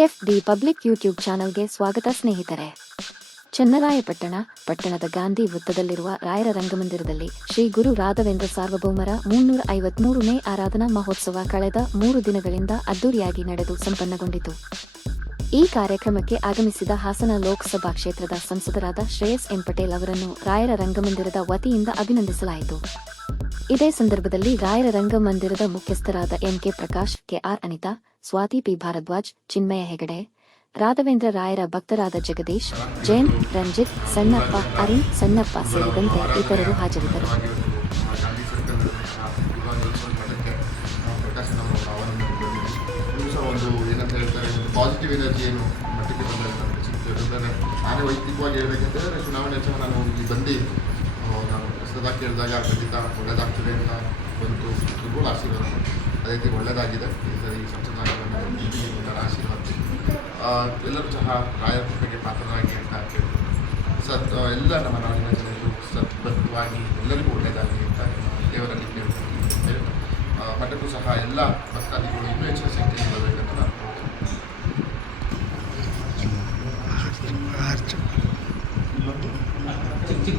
F D public YouTube ಚಾನೆಲ್ಗೆ ಸ್ವಾಗತ ಸ್ನೇಹಿತರೆ. ಚನ್ನರಾಯಪಟ್ಟಣ, ಪಟ್ಟಣದ ಗಾಂಧಿ ವೃತ್ತದಲ್ಲಿರುವ ರಾಯರ ರಂಗಮಂದಿರದಲ್ಲಿ ಶ್ರೀ ಗುರು ರಾಘವೇಂದ್ರ ಸಾರ್ವಭೌಮರ ಮುನ್ನೂರ ಐವತ್ಮೂರನೇ ಆರಾಧನಾ ಮಹೋತ್ಸವ ಕಳೆದ ಮೂರು ದಿನಗಳಿಂದ ಅದ್ದೂರಿಯಾಗಿ ನಡೆದು ಸಂಪನ್ನಗೊಂಡಿತು. ಈ ಕಾರ್ಯಕ್ರಮಕ್ಕೆ ಆಗಮಿಸಿದ ಹಾಸನ ಲೋಕಸಭಾ ಕ್ಷೇತ್ರದ ಸಂಸದರಾದ ಶ್ರೇಯಸ್ ಎಂ ಪಟೇಲ್ ಅವರನ್ನು ರಾಯರ ರಂಗಮಂದಿರದ ವತಿಯಿಂದ ಅಭಿನಂದಿಸಲಾಯಿತು. ಇದೇ ಸಂದರ್ಭದಲ್ಲಿ ರಾಯರ ರಂಗಮಂದಿರದ ಮುಖ್ಯಸ್ಥರಾದ MK Prakash KR Anita, Swati P Bharadwaj, Chinmaya Hegde, Raghavendra ರಾಯರ ಭಕ್ತರಾದ ಜಗದೀಶ್ ಜೈನ್ ರಂಜಿತ್, ಸಣ್ಣಪ್ಪ, ಅರುಣ್, ಸಣ್ಣಪ್ಪ ಸೇರಿದಂತೆ ಇತರರು ಹಾಜರಿದ್ದರು. ಪಾಸಿಟಿವ್ ಎನರ್ಜಿ ಏನು ಮಟ್ಟಿಗೆ ನಾನೇ ವೈಯಕ್ತಿಕವಾಗಿ ಹೇಳ್ಬೇಕಂತಂದರೆ ಚುನಾವಣೆ ನಾನು ಇಲ್ಲಿ ಬಂದು ನಾವು ಹೊಸದಾಗಿ ಕೇಳಿದಾಗ ಖಂಡಿತ ಒಳ್ಳೆಯದಾಗ್ತದೆ ಒಂದು ದುರ್ಗುಳ ಆಶೀರ್ವಾದ ಅದೇ ರೀತಿ ಒಳ್ಳೆಯದಾಗಿದೆ ಈ ಸರಿ ಸಂಸದ ಆಶೀರ್ವಾದ ಎಲ್ಲರೂ ಸಹ ರಾಯರ ಬಗ್ಗೆ ಪಾತ್ರರಾಗಿ ಅಂತ ಕೇಳಿ ಸತ್ ಎಲ್ಲ ನಮ್ಮ ನಾಡಿನ ಜನರು ಸದ್ಭದ್ರವಾಗಿ ಎಲ್ಲರಿಗೂ ಒಳ್ಳೆಯದಾಗಿ ಅಂತ ದೇವರಲ್ಲಿ ಕೇಳ್ತೀನಿ ಮಠಕ್ಕೂ ಸಹ ಎಲ್ಲ ಭಕ್ತಾದಿಗಳು ಇನ್ನೂ ಹೆಚ್ಚಿನ ಸಂಖ್ಯೆಯಲ್ಲಿ ಬರಬೇಕಂತ ನಾನು ಚಿಕ್ಕ ಚಿಕ್ಕ